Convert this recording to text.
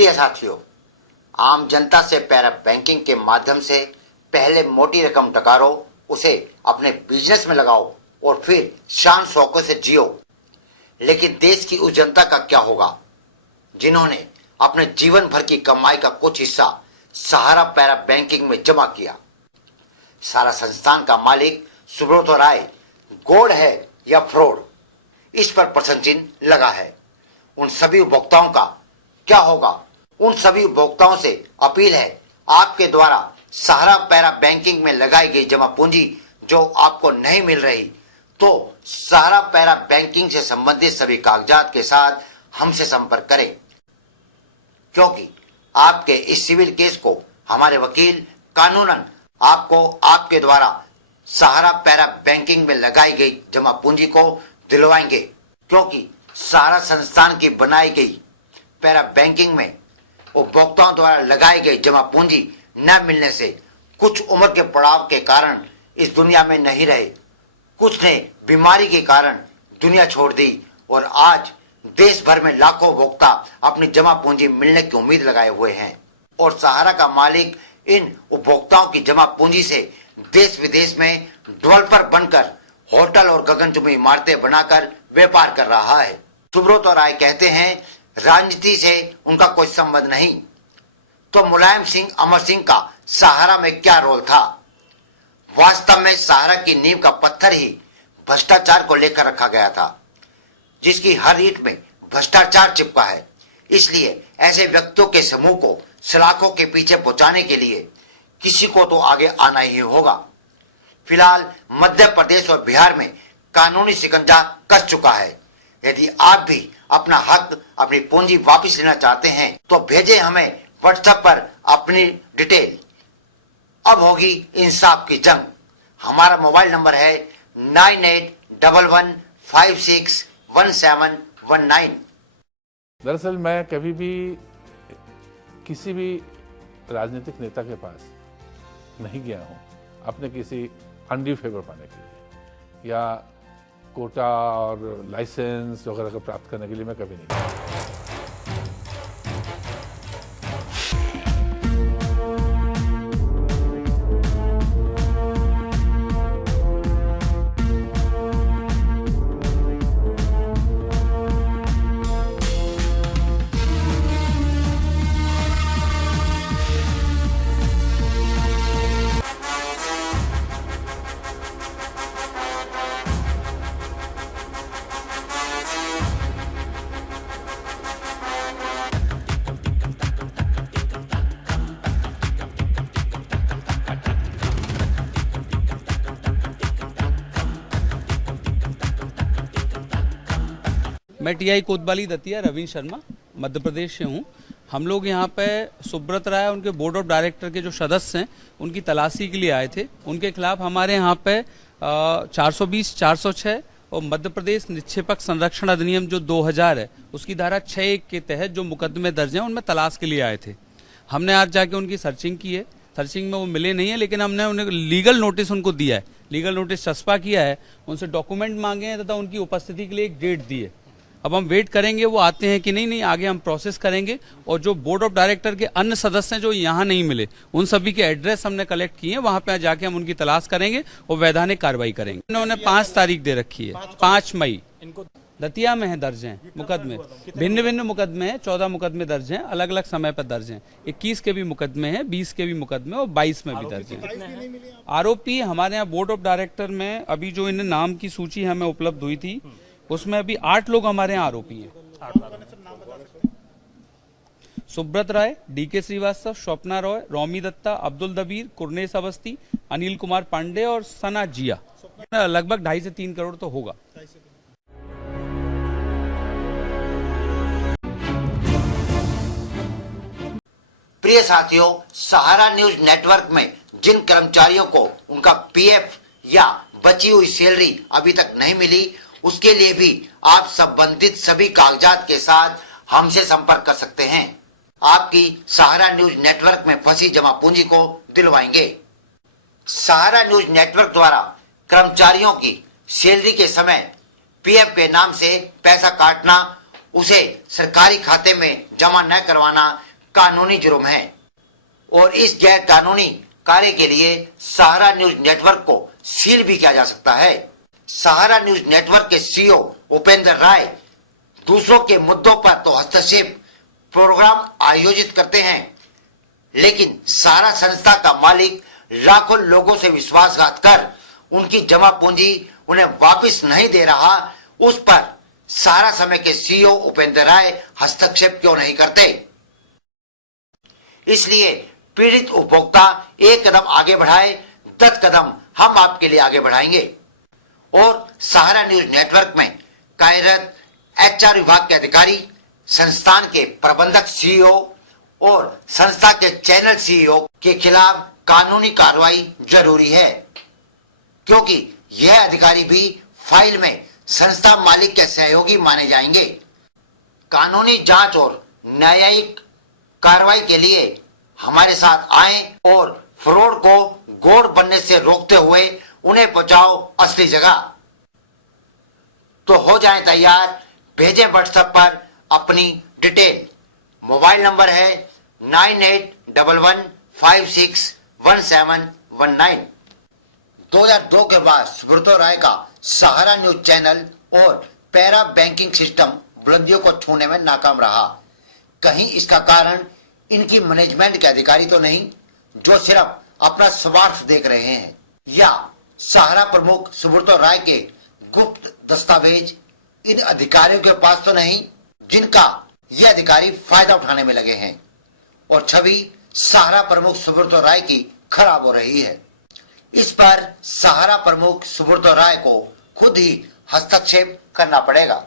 प्रिय साथियों, आम जनता से पैरा बैंकिंग के माध्यम से पहले मोटी रकम टकारो, उसे अपने बिजनेस में लगाओ और फिर शान शौकत से जियो। लेकिन देश की उस जनता का क्या होगा जिन्होंने अपने जीवन भर की कमाई का कुछ हिस्सा सहारा पैरा बैंकिंग में जमा किया। सारा संस्थान का मालिक सुब्रत राय गोड है या फ्रॉड, इस पर प्रश्न चिन्ह लगा है। उन सभी उपभोक्ताओं का क्या होगा? उन सभी उपभोक्ताओं से अपील है, आपके द्वारा सहारा पैरा बैंकिंग में लगाई गई जमा पूंजी जो आपको नहीं मिल रही, तो सहारा पैरा बैंकिंग से संबंधित सभी कागजात के साथ हमसे संपर्क करें, क्योंकि आपके इस सिविल केस को हमारे वकील कानूनन आपको आपके द्वारा सहारा पैरा बैंकिंग में लगाई गई जमा पूंजी को दिलवाएंगे। क्योंकि सहारा संस्थान की बनाई गई पैरा बैंकिंग में उपभोक्ताओं द्वारा लगाई गई जमा पूंजी न मिलने से कुछ उम्र के पड़ाव के कारण इस दुनिया में नहीं रहे, कुछ ने बीमारी के कारण दुनिया छोड़ दी और आज देश भर में लाखों उपभोक्ता अपनी जमा पूंजी मिलने की उम्मीद लगाए हुए हैं। और सहारा का मालिक इन उपभोक्ताओं की जमा पूंजी से देश विदेश में डेवलपर बनकर होटल और गगनचुंबी इमारतें बनाकर व्यापार कर रहा है। सुब्रत राय कहते हैं, राजनीति से उनका कोई संबंध नहीं। तो मुलायम सिंह अमर सिंह का सहारा में क्या रोल था? वास्तव में सहारा की नींव का पत्थर ही भ्रष्टाचार को लेकर रखा गया था, जिसकी हर ईंट में भ्रष्टाचार चिपका है। इसलिए ऐसे व्यक्तियों के समूह को सलाखों के पीछे पहुंचाने के लिए किसी को तो आगे आना ही होगा। फिलहाल मध्य प्रदेश और बिहार में कानूनी शिकंजा कस चुका है। यदि आप भी अपना हक, अपनी पूंजी वापस लेना चाहते हैं तो भेजें हमें व्हाट्सएप पर अपनी डिटेल। अब होगी इंसाफ की जंग। हमारा मोबाइल नंबर है 9811561719। दरअसल मैं कभी भी किसी भी राजनीतिक नेता के पास नहीं गया हूं अपने किसी अनड्यू फेवर पाने के लिए या कोटा और लाइसेंस वगैरह को प्राप्त करने के लिए मैं कभी नहीं गया। मैं टीआई कोतवाली दतिया रविंद्र शर्मा मध्य प्रदेश से हूँ। हम लोग यहाँ पे सुब्रत राय उनके बोर्ड ऑफ डायरेक्टर के जो सदस्य हैं उनकी तलाशी के लिए आए थे। उनके खिलाफ हमारे यहाँ पे 420, 406 और मध्य प्रदेश निक्षेपक संरक्षण अधिनियम जो 2000 है उसकी धारा 6(1) के तहत जो मुकदमे दर्ज हैं उनमें तलाश के लिए आए थे। हमने आज जाके उनकी सर्चिंग की है। सर्चिंग में वो मिले नहीं है, लेकिन हमने उन्हें लीगल नोटिस उनको दिया है, लीगल नोटिस चस्पा किया है, उनसे डॉक्यूमेंट मांगे हैं तथा उनकी उपस्थिति के लिए एक डेट दी है। अब हम वेट करेंगे वो आते हैं कि नहीं, आगे हम प्रोसेस करेंगे। और जो बोर्ड ऑफ डायरेक्टर के अन्य सदस्य हैं जो यहाँ नहीं मिले, उन सभी के एड्रेस हमने कलेक्ट किए हैं, वहां पे जाके हम उनकी तलाश करेंगे और वैधानिक कार्रवाई करेंगे। उन्होंने 5 तारीख दे रखी है, 5 मई। दतिया में है दर्ज हैं मुकदमे, भिन्न भिन्न मुकदमे हैं, 14 मुकदमे दर्ज हैं, अलग अलग समय पर दर्ज हैं। 21 के भी मुकदमे हैं, 20 के भी मुकदमे और 22 में भी दर्ज हैं। आरोपी हमारे यहाँ बोर्ड ऑफ डायरेक्टर में अभी जो इन नाम की सूची हमें उपलब्ध हुई थी उसमें अभी 8 लोग हमारे यहाँ आरोपी हैं। सुब्रत राय, डीके श्रीवास्तव, स्वप्ना रॉय, रोमी दत्ता, अब्दुल दबीर, कुरनेश अवस्थी, अनिल कुमार पांडे और सना जिया। लगभग 2.5 से 3 करोड़ तो होगा। प्रिय साथियों, सहारा न्यूज नेटवर्क में जिन कर्मचारियों को उनका पीएफ या बची हुई सैलरी अभी तक नहीं मिली, उसके लिए भी आप संबंधित सभी कागजात के साथ हमसे संपर्क कर सकते हैं। आपकी सहारा न्यूज नेटवर्क में फंसी जमा पूंजी को दिलवाएंगे। सहारा न्यूज नेटवर्क द्वारा कर्मचारियों की सैलरी के समय पीएफ के नाम से पैसा काटना, उसे सरकारी खाते में जमा न करवाना कानूनी जुर्म है और इस गैर कानूनी कार्य के लिए सहारा न्यूज नेटवर्क को सील भी किया जा सकता है। सहारा न्यूज नेटवर्क के सीईओ उपेंद्र राय दूसरों के मुद्दों पर तो हस्तक्षेप प्रोग्राम आयोजित करते हैं, लेकिन सहारा संस्था का मालिक लाखों लोगों से विश्वासघात कर उनकी जमा पूंजी उन्हें वापस नहीं दे रहा, उस पर सहारा समय के सीईओ उपेंद्र राय हस्तक्षेप क्यों नहीं करते? इसलिए पीड़ित उपभोक्ता एक कदम आगे बढ़ाए, 10 कदम हम आपके लिए आगे बढ़ाएंगे। और सहारा न्यूज नेटवर्क में कार्यरत एचआर विभाग के अधिकारी, संस्थान के प्रबंधक सीईओ और संस्था के चैनल सीईओ के खिलाफ कानूनी कार्रवाई जरूरी है, क्योंकि यह अधिकारी भी फाइल में संस्था मालिक के सहयोगी माने जाएंगे। कानूनी जांच और न्यायिक कार्रवाई के लिए हमारे साथ आएं और फ्रॉड को गोड़ बनने से रोकते हुए उन्हें पहुंचाओ असली जगह। तो हो जाएं तैयार, भेजें व्हाट्सएप पर अपनी डिटेल। मोबाइल नंबर है 9811561719। 2002 के बाद सुब्रतो राय का सहारा न्यूज चैनल और पैरा बैंकिंग सिस्टम बुलंदियों को छूने में नाकाम रहा। कहीं इसका कारण इनकी मैनेजमेंट के अधिकारी तो नहीं, जो सिर्फ अपना स्वार्थ देख रहे हैं, या सहारा प्रमुख सुब्रतो राय के गुप्त दस्तावेज इन अधिकारियों के पास तो नहीं, जिनका ये अधिकारी फायदा उठाने में लगे हैं और छवि सहारा प्रमुख सुब्रतो राय की खराब हो रही है। इस पर सहारा प्रमुख सुब्रतो राय को खुद ही हस्तक्षेप करना पड़ेगा।